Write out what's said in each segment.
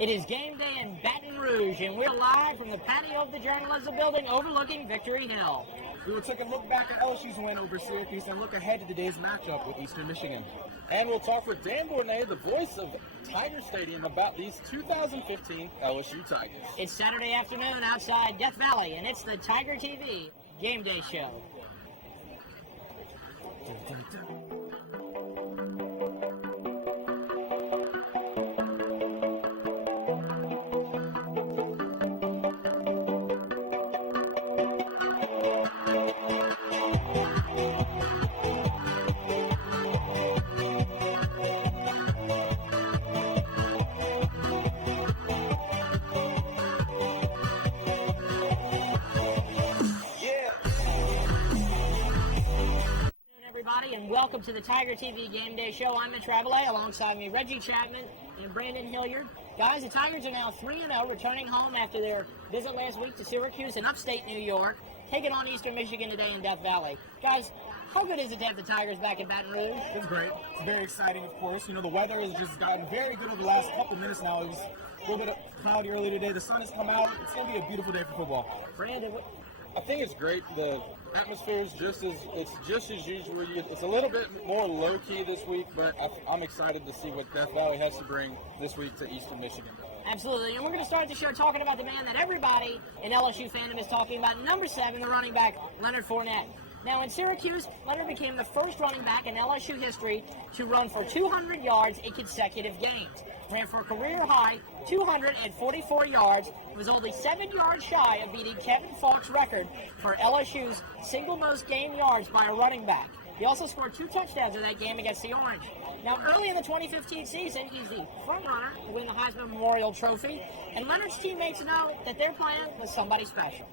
It is game day in Baton Rouge, and we're live from the patio of the Journalism Building overlooking Victory Hill. We will take a look back at LSU's win over Syracuse and look ahead to today's matchup with Eastern Michigan. And we'll talk with Dan Bournet, the voice of Tiger Stadium, about these 2015 LSU Tigers. It's Saturday afternoon outside Death Valley, and it's the Tiger TV Game Day Show. And welcome to the Tiger TV Game Day Show. I'm Mitch Rabalais, alongside me Reggie Chatman and Brandon Hilliard. Guys, the Tigers are now 3-0, returning home after their visit last week to Syracuse in upstate New York, taking on Eastern Michigan today in Death Valley. Guys, how good is it to have the Tigers back in Baton Rouge? It's great. It's very exciting, of course. You know, the weather has just gotten very good over the last couple minutes now. It was a little bit cloudy earlier today. The sun has come out. It's going to be a beautiful day for football. Brandon, I think it's great. The atmosphere is just as usual. It's a little bit more low-key this week, but I'm excited to see what Death Valley has to bring this week to Eastern Michigan. Absolutely, and we're going to start the show talking about the man that everybody in LSU fandom is talking about, number 7, the running back, Leonard Fournette. Now, in Syracuse, Leonard became the first running back in LSU history to run for 200 yards in consecutive games. Ran for a career-high 244 yards. It was only 7 yards shy of beating Kevin Falk's record for LSU's single most game yards by a running back. He also scored 2 touchdowns in that game against the Orange. Now, early in the 2015 season, he's the front-runner to win the Heisman Memorial Trophy, and Leonard's teammates know that their plan was somebody special.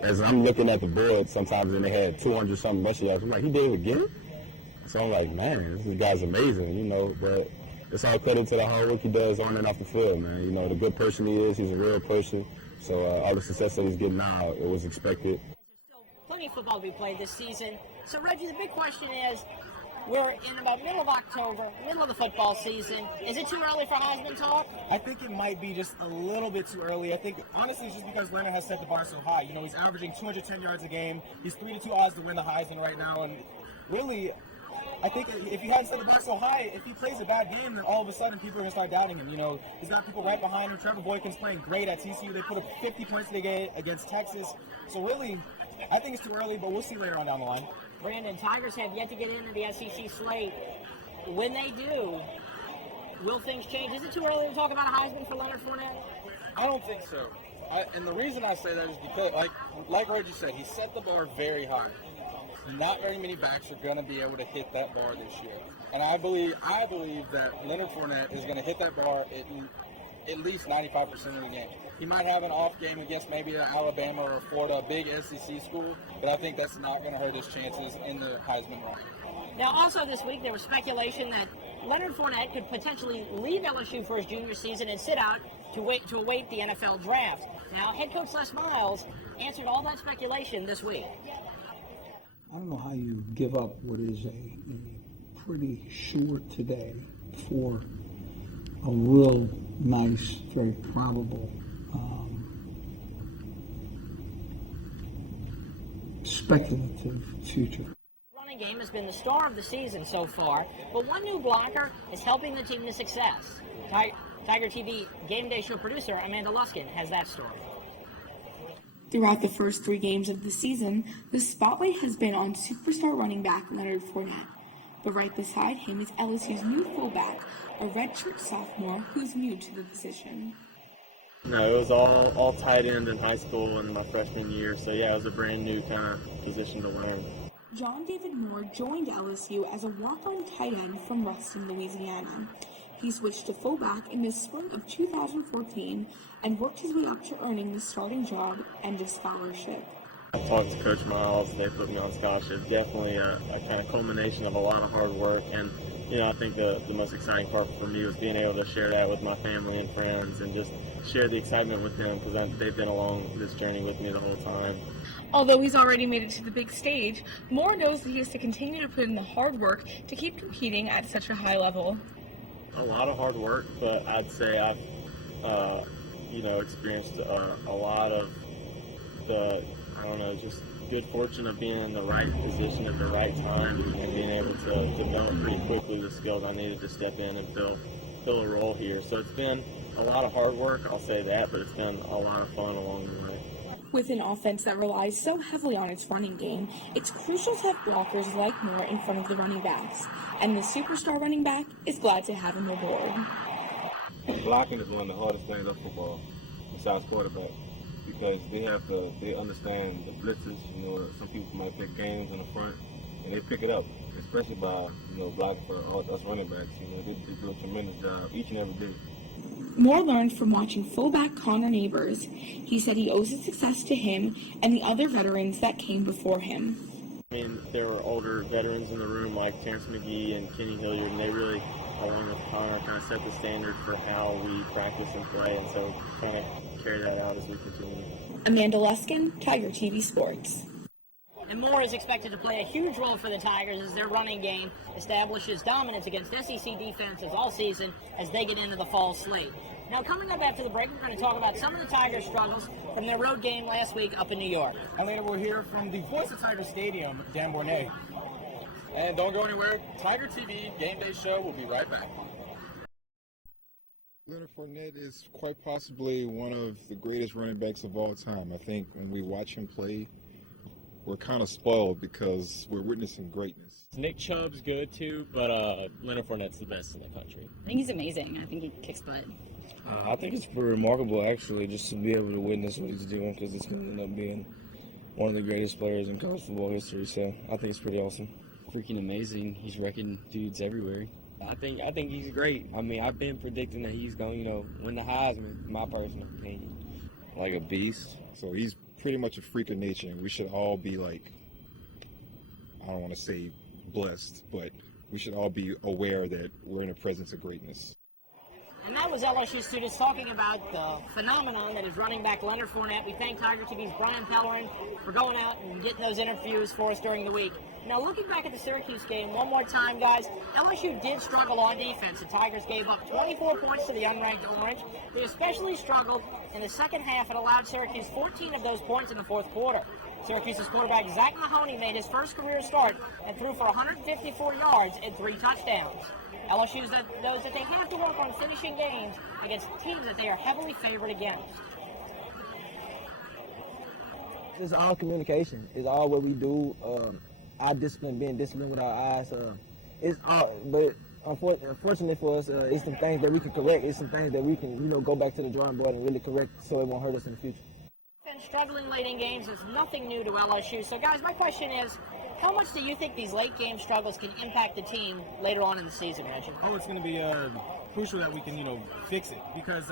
As I'm looking at the board, sometimes and they had 200-something rushing yards, I'm like, he did it again? So I'm like, man, this guy's amazing, you know, but it's all credit to the hard work he does on and off the field, man. You know, the good person he is, he's a real person. So all the success that he's getting now, it was expected. There's still plenty of football to be played this season. So, Reggie, the big question is, we're in about middle of October, middle of the football season. Is it too early for Heisman talk? I think it might be just a little bit too early. I think, honestly, it's just because Leonard has set the bar so high. You know, he's averaging 210 yards a game. He's 3-2 odds to win the Heisman right now. And really, I think if he hadn't set the bar so high, if he plays a bad game, then all of a sudden people are going to start doubting him. You know, he's got people right behind him. Trevor Boykin's playing great at TCU. They put up 50 points today against Texas. So really, I think it's too early, but we'll see later on down the line. Brandon, Tigers have yet to get into the SEC slate. When they do, will things change? Is it too early to talk about a Heisman for Leonard Fournette? I don't think so. And the reason I say that is because, like Reggie said, he set the bar very high. Not very many backs are going to be able to hit that bar this year. And I believe that Leonard Fournette is going to hit that bar at least 95% of the game. He might have an off game against maybe an Alabama or a Florida, a big SEC school, but I think that's not going to hurt his chances in the Heisman running. Now, also this week, there was speculation that Leonard Fournette could potentially leave LSU for his junior season and sit out to await the NFL draft. Now, head coach Les Miles answered all that speculation this week. I don't know how you give up what is a pretty short today for a real nice, very probable speculative future. Running game has been the star of the season so far, but one new blocker is helping the team to success. Tiger TV Game Day Show producer Amanda Luskin has that story. Throughout the first 3 games of the season, the spotlight has been on superstar running back Leonard Fournette. But right beside him is LSU's new fullback, a redshirt sophomore who's new to the position. No, it was all tight end in high school and my freshman year, so yeah, it was a brand new kind of position to learn. John David Moore joined LSU as a walk-on tight end from Ruston, Louisiana. He switched to fullback in the spring of 2014 and worked his way up to earning the starting job and a scholarship. I talked to Coach Miles. They put me on scholarship. Definitely a kind of culmination of a lot of hard work. And, you know, I think the most exciting part for me was being able to share that with my family and friends and just share the excitement with them because they've been along this journey with me the whole time. Although he's already made it to the big stage, Moore knows that he has to continue to put in the hard work to keep competing at such a high level. a lot of hard work, but I'd say I've, experienced a lot of just good fortune of being in the right position at the right time and being able to develop pretty quickly the skills I needed to step in and fill a role here. So it's been a lot of hard work, I'll say that, but it's been a lot of fun along the way. With an offense that relies so heavily on its running game, it's crucial to have blockers like Moore in front of the running backs, and the superstar running back is glad to have him aboard. Blocking is one of the hardest things of football, besides quarterback, because they understand the blitzes. Some people might pick games in the front, and they pick it up, especially by blocking for us running backs. They do a tremendous job each and every day. Moore learned from watching fullback Connor Neighbors. He said he owes his success to him and the other veterans that came before him. I mean, there were older veterans in the room like Terrence McGee and Kenny Hilliard, and they really, along with Connor, kind of set the standard for how we practice and play, and so kind of carry that out as we continue. Amanda Luskin, Tiger TV Sports. And Moore is expected to play a huge role for the Tigers as their running game establishes dominance against SEC defenses all season as they get into the fall slate. Now, coming up after the break, we're going to talk about some of the Tigers' struggles from their road game last week up in New York. And later we'll hear from the voice of Tiger Stadium, Dan Bornay. And don't go anywhere. Tiger TV Game Day Show will be right back. Leonard Fournette is quite possibly one of the greatest running backs of all time. I think when we watch him play, we're kind of spoiled because we're witnessing greatness. Nick Chubb's good too, but Leonard Fournette's the best in the country. I think he's amazing. I think he kicks butt. I think it's pretty remarkable, actually, just to be able to witness what he's doing, because it's going to end up being one of the greatest players in college football history. So I think it's pretty awesome. Freaking amazing. He's wrecking dudes everywhere. I think he's great. I mean, I've been predicting that he's going to, win the Heisman, in my personal opinion. Like a beast. So he's pretty much a freak of nature, and we should all be like, I don't want to say blessed, but we should all be aware that we're in the presence of greatness. And that was LSU students talking about the phenomenon that is running back Leonard Fournette. We thank Tiger TV's Brian Pellerin for going out and getting those interviews for us during the week. Now, looking back at the Syracuse game one more time, guys, LSU did struggle on defense. The Tigers gave up 24 points to the unranked Orange. They especially struggled in the second half and allowed Syracuse 14 of those points in the fourth quarter. Syracuse's quarterback Zach Mahoney made his first career start and threw for 154 yards and 3 touchdowns. LSU knows that they have to work on finishing games against teams that they are heavily favored against. It's all communication. It's all what we do. Our discipline, being disciplined with our eyes. It's all, but unfortunately for us, it's some things that we can correct. It's some things that we can, go back to the drawing board and really correct so it won't hurt us in the future. And struggling late in games is nothing new to LSU. So, guys, my question is, how much do you think these late game struggles can impact the team later on in the season, Reggie? Oh, it's going to be crucial that we can, fix it. Because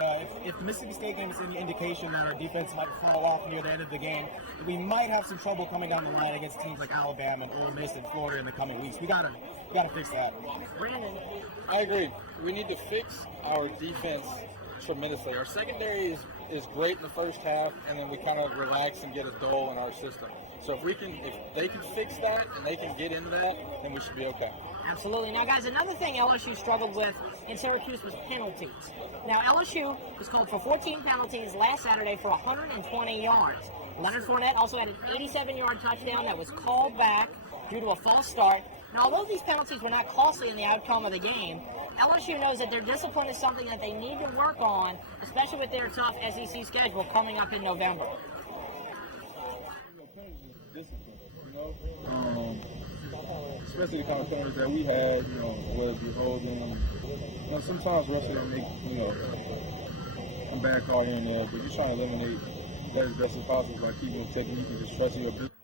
if the Mississippi State game is any indication that our defense might fall off near the end of the game, we might have some trouble coming down the line against teams like Alabama and Ole Miss and Florida in the coming weeks. We gotta fix that. Brandon, I agree. We need to fix our defense tremendously. Our secondary is great in the first half, and then we kind of relax and get a dull in our system. So if they can fix that and they can get into that, then we should be okay. Absolutely. Now, guys, another thing LSU struggled with in Syracuse was penalties. Now, LSU was called for 14 penalties last Saturday for 120 yards. Leonard Fournette also had an 87-yard touchdown that was called back due to a false start. Now, although these penalties were not costly in the outcome of the game, LSU knows that their discipline is something that they need to work on, especially with their tough SEC schedule coming up in November. Especially the kind of penalties that we had, whether it be holding. Sometimes wrestling don't make, a bad call here and there, but you're trying to eliminate that as best as possible by keeping the technique and just trusting your ability.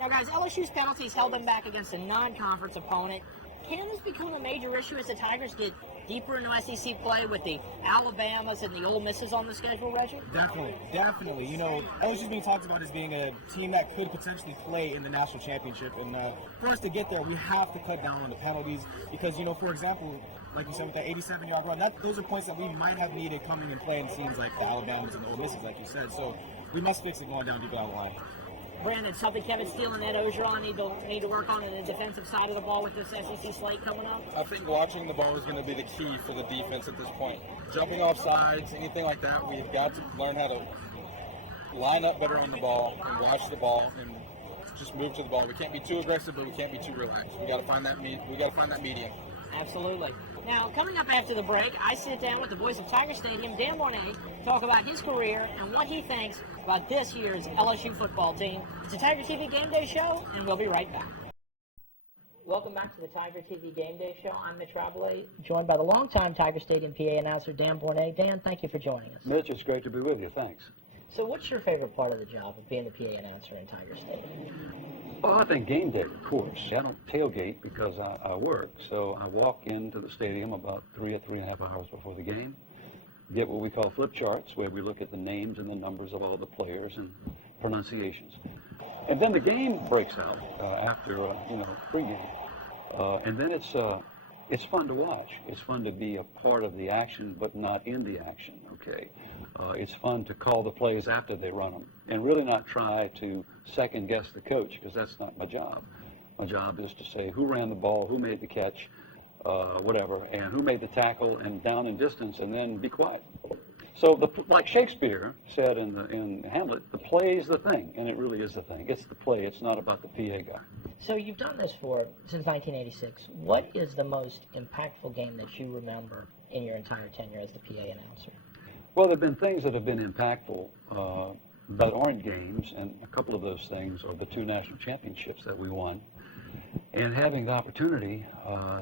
Now, guys, LSU's penalties held them back against a non-conference opponent. Can this become a major issue as the Tigers get deeper into SEC play with the Alabamas and the Ole Misses on the schedule, Reggie? Definitely. LSU's being talked about as being a team that could potentially play in the national championship. And for us to get there, we have to cut down on the penalties because, for example, like you said, with that 87-yard run, those are points that we might have needed coming and playing teams like the Alabamas and the Ole Misses, like you said. So we must fix it going down deep down the line. Brandon, something Kevin Steele and Ed Ogeron need to work on the defensive side of the ball with this SEC slate coming up? I think watching the ball is going to be the key for the defense at this point. Jumping off sides, anything like that, we've got to learn how to line up better on the ball and watch the ball and just move to the ball. We can't be too aggressive, but we can't be too relaxed. We got to find that median. Absolutely. Now, coming up after the break, I sit down with the voice of Tiger Stadium, Dan Mornay, talk about his career and what he thinks about this year's LSU football team. It's a Tiger TV Game Day show, and we'll be right back. Welcome back to the Tiger TV Game Day show. I'm Mitch Rabalais, joined by the longtime Tiger Stadium PA announcer, Dan Mornay. Dan, thank you for joining us. Mitch, it's great to be with you. Thanks. So what's your favorite part of the job of being the PA announcer in Tiger Stadium? Well, I think game day, of course. I don't tailgate because I work. So I walk into the stadium about 3 or 3.5 hours before the game, get what we call flip charts, where we look at the names and the numbers of all the players and pronunciations. And then the game breaks out after, pregame. And then it's fun to watch. It's fun to be a part of the action, but not in the action, okay? It's fun to call the plays after they run them and really not try to second guess the coach, because that's not my job. My job is to say who ran the ball, who made the catch, whatever, and who made the tackle and down in distance, and then be quiet. So like Shakespeare said in Hamlet, the play is the thing, and it really is the thing. It's the play. It's not about the PA guy. So you've done this since 1986. What is the most impactful game that you remember in your entire tenure as the PA announcer? Well, there have been things that have been impactful that aren't games, and a couple of those things are the 2 national championships that we won, and having the opportunity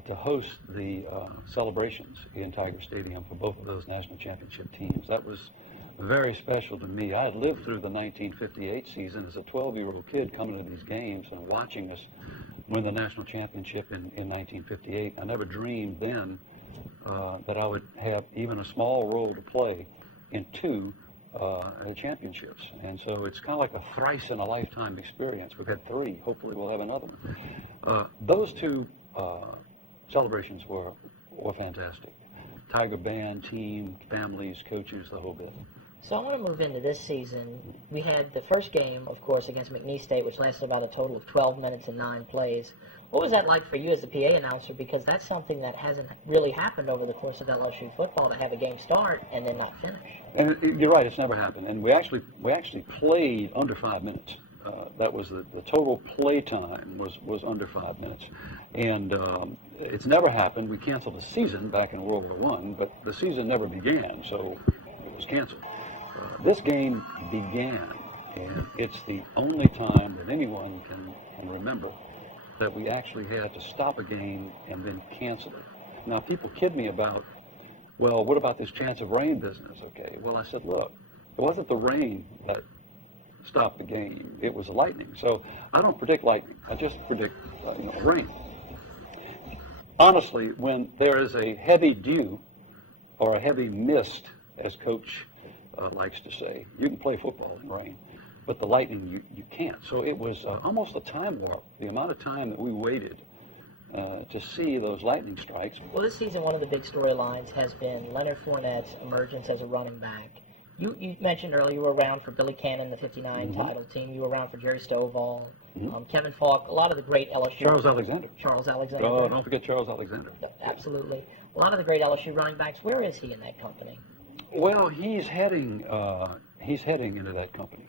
to host the celebrations in Tiger Stadium for both of those national championship teams. That was very special to me. I had lived through the 1958 season as a 12-year-old kid coming to these games and watching us win the national championship in 1958. I never dreamed then that I would have even a small role to play in 2 championships. And so it's kind of like a thrice in a lifetime experience. We've had 3. Hopefully we'll have another one. Those 2 celebrations were fantastic. Tiger band, team, families, coaches, the whole bit. So I want to move into this season. We had the first game, of course, against McNeese State, which lasted about a total of 12 minutes and 9 plays. What was that like for you as the PA announcer? Because that's something that hasn't really happened over the course of LSU football, to have a game start and then not finish. And you're right, it's never happened. And we actually played under 5 minutes. That was the total play time was under 5 minutes. And it's never happened. We canceled the season back in World War I, but the season never began, so it was canceled. This game began, and it's the only time that anyone can remember that we actually had to stop a game and then cancel it. Now, people kid me about, well, what about this chance of rain business? Okay, well, I said, look, it wasn't the rain that stopped the game. It was lightning. So I don't predict lightning. I just predict rain. Honestly, when there is a heavy dew or a heavy mist, as Coach likes to say, you can play football in rain, but the lightning you can't. So it was almost a time warp, the amount of time that we waited to see those lightning strikes. Well, this season, one of the big storylines has been Leonard Fournette's emergence as a running back. You mentioned earlier you were around for Billy Cannon, the 59 title team. You were around for Jerry Stovall, Kevin Falk, a lot of the great LSU. Charles Alexander. Oh, don't forget Charles Alexander. Absolutely. A lot of the great LSU running backs. Where is he in that company? Well, he's heading into that company.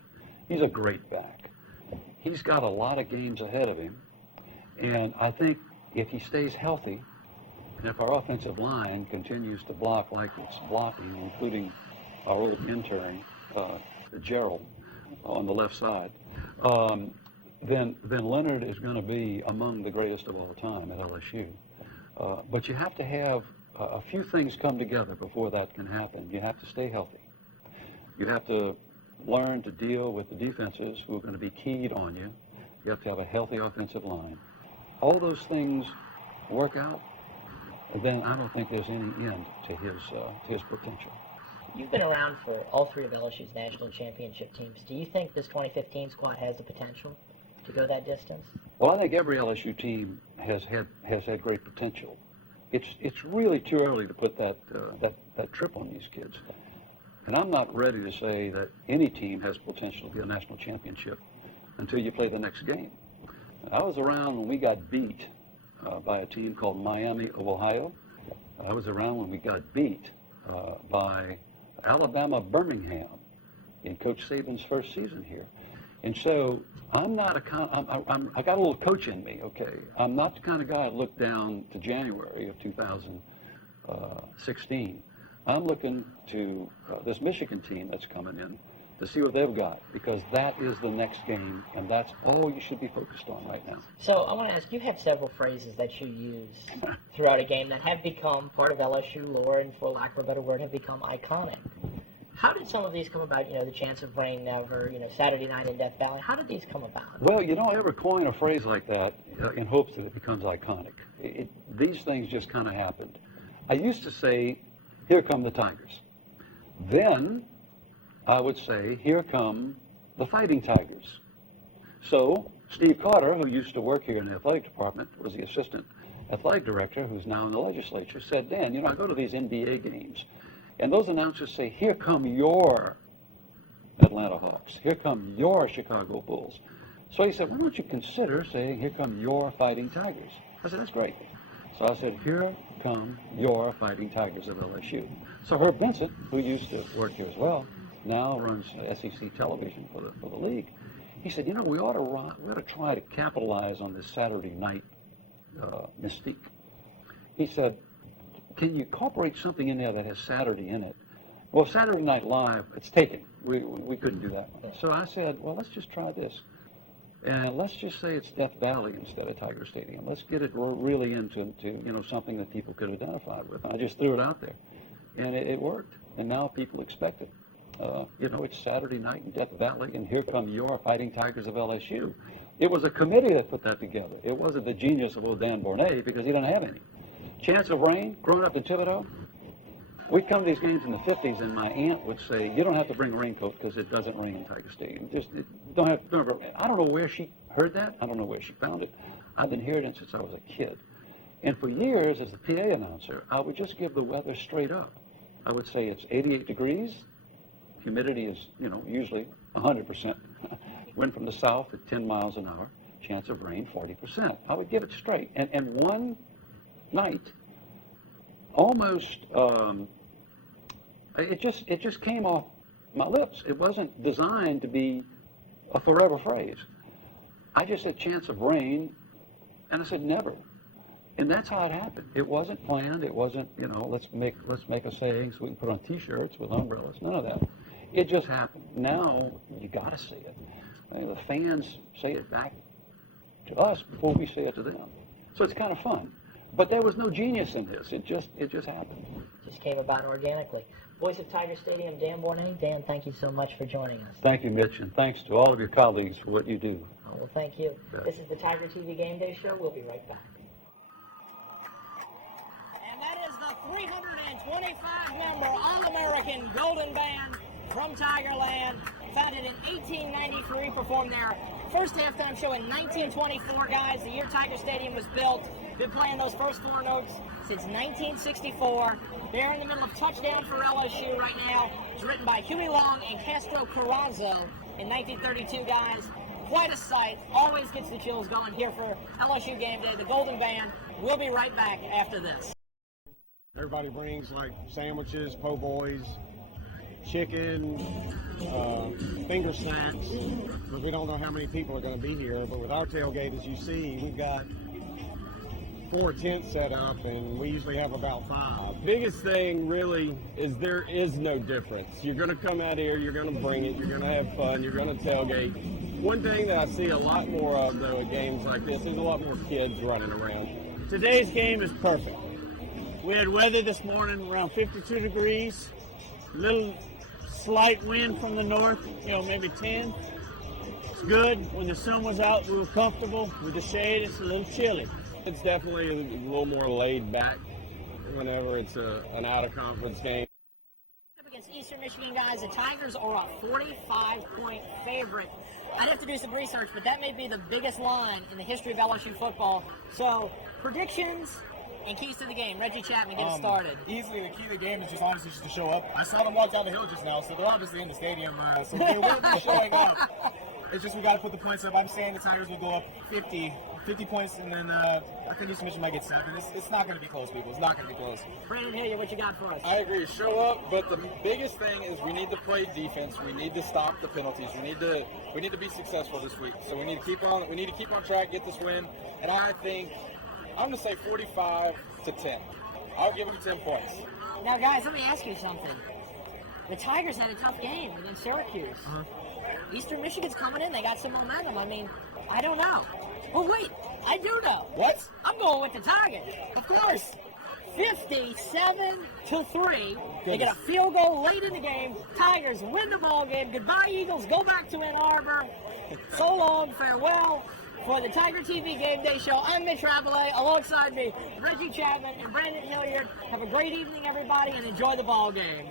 He's a great back. He's got a lot of games ahead of him, and I think if he stays healthy, and if our offensive line continues to block like it's blocking, including our old intern, Gerald, on the left side, then Leonard is going to be among the greatest of all time at LSU. But you have to have a few things come together before that can happen. You have to stay healthy. You have to learn to deal with the defenses who are going to be keyed on you. You have to have a healthy offensive line. All those things work out, then I don't think there's any end to his potential. You've been around for all 3 of LSU's national championship teams. Do you think this 2015 squad has the potential to go that distance? Well, I think every LSU team has had great potential. It's really too early to put that trip on these kids. And I'm not ready to say that any team has potential to be a national championship until you play the next game. I was around when we got beat by a team called Miami of Ohio. I was around when we got beat by Alabama Birmingham in Coach Saban's first season here. And so I'm not I got a little coach in me, okay? I'm not the kind of guy that looked down to January of 2016. I'm looking to this Michigan team that's coming in to see what they've got, because that is the next game, and that's all you should be focused on right now. So I want to ask, you have several phrases that you use throughout a game that have become part of LSU lore, and for lack of a better word, have become iconic. How did some of these come about? The chance of rain never, Saturday night in Death Valley. How did these come about? Well, you don't ever coin a phrase like that in hopes that it becomes iconic. These things just kind of happened. I used to say, "Here come the Tigers." Then I would say, "Here come the Fighting Tigers." So Steve Carter, who used to work here in the athletic department, was the assistant athletic director, who's now in the legislature, said, "Dan, I go to these NBA games, and those announcers say, 'Here come your Atlanta Hawks. Here come your Chicago Bulls.'" So he said, "Why don't you consider saying, 'Here come your Fighting Tigers'?" I said, "That's great." So I said, "Here come your Fighting Tigers of LSU." So Herb Vincent, who used to work here as well, now runs SEC television for the league. He said, we ought to try to capitalize on this Saturday night mystique. He said, "Can you incorporate something in there that has Saturday in it?" Well, Saturday Night Live, it's taken. We couldn't do that. So I said, well, let's just try this. And let's just say it's Death Valley instead of Tiger Stadium. Let's get it really into something that people could identify with. I just threw it out there, and it worked. And now people expect it. It's Saturday night in Death Valley, and here come your Fighting Tigers of LSU. It was a committee that put that together. It wasn't the genius of old Dan Bornay, because he didn't have any. Chance of rain, growing up in Thibodeau, we'd come to these games in the 50s, and my aunt would say, "You don't have to bring a raincoat because it doesn't rain in Tiger Stadium. I don't know where she heard that. I don't know where she found it. I've been hearing it since I was a kid. And for years, as the PA announcer, I would just give the weather straight up. I would say it's 88 degrees. Humidity is, usually 100%. Wind from the south at 10 miles an hour. Chance of rain, 40%. I would give it straight. And one night, almost, it just came off my lips. It wasn't designed to be a forever phrase. I just said chance of rain, and I said never. And that's how it happened. It wasn't planned. It wasn't, let's make a saying so we can put on T-shirts with umbrellas. None of that. It just happened. Now you got to say it. The fans say it back to us before we say it to them. So it's kind of fun. But there was no genius in this. It just happened. Just came about organically. Voice of Tiger Stadium, Dan Bornay. Dan, thank you so much for joining us. Thank you, Mitch, and thanks to all of your colleagues for what you do. Oh, well, thank you. This is the Tiger TV Game Day Show. We'll be right back. And that is the 325-member All-American Golden Band from Tigerland. Founded in 1893, performed their first halftime show in 1924, guys. The year Tiger Stadium was built. Been playing those first four notes since 1964. They're in the middle of Touchdown for LSU right now. It's written by Huey Long and Castro Carranzo in 1932, guys. Quite a sight. Always gets the chills going here for LSU Game Day. The Golden Band. We'll be right back after this. Everybody brings like sandwiches, po' boys, chicken, finger snacks, because we don't know how many people are going to be here. But with our tailgate, as you see, we've got 4 tents set up, and we usually have about 5. Biggest thing really is there is no difference. You're going to come out here, you're going to bring it, you're going to have fun, you're going to tailgate. One thing that I see a lot more of, though, at games like this, there's a lot more kids running around. Today's game is perfect. We had weather this morning around 52 degrees, little slight wind from the north, maybe 10. It's good. When the sun was out, we were comfortable. With the shade, it's a little chilly. It's definitely a little more laid back whenever it's an out-of-conference game. Up against Eastern Michigan, guys, the Tigers are a 45-point favorite. I'd have to do some research, but that may be the biggest line in the history of LSU football. So, predictions and keys to the game. Reggie Chatman, get us started. Easily, the key to the game is just honestly just to show up. I saw them walk down the hill just now, so they're obviously in the stadium, so they will be showing up. It's just we got to put the points up. I'm saying the Tigers will go up 50 points, and then I think East Michigan might get 7. It's not going to be close, people. It's not going to be close. Brandon Hilliard, what you got for us? I agree. Show up, but the biggest thing is we need to play defense. We need to stop the penalties. We need to be successful this week. So we need to keep on track, get this win. And I think I'm going to say 45-10. I'll give them 10 points. Now, guys, let me ask you something. The Tigers had a tough game against Syracuse. Eastern Michigan's coming in. They got some momentum. I mean, I don't know. Oh, wait. I do know. What? I'm going with the Tigers. Of course. 57-3. They get a field goal late in the game. Tigers win the ball game. Goodbye, Eagles. Go back to Ann Arbor. So long. Farewell. For the Tiger TV Game Day Show, I'm Mitch Rabalais. Alongside me, Reggie Chatman and Brandon Hilliard. Have a great evening, everybody, and enjoy the ball game.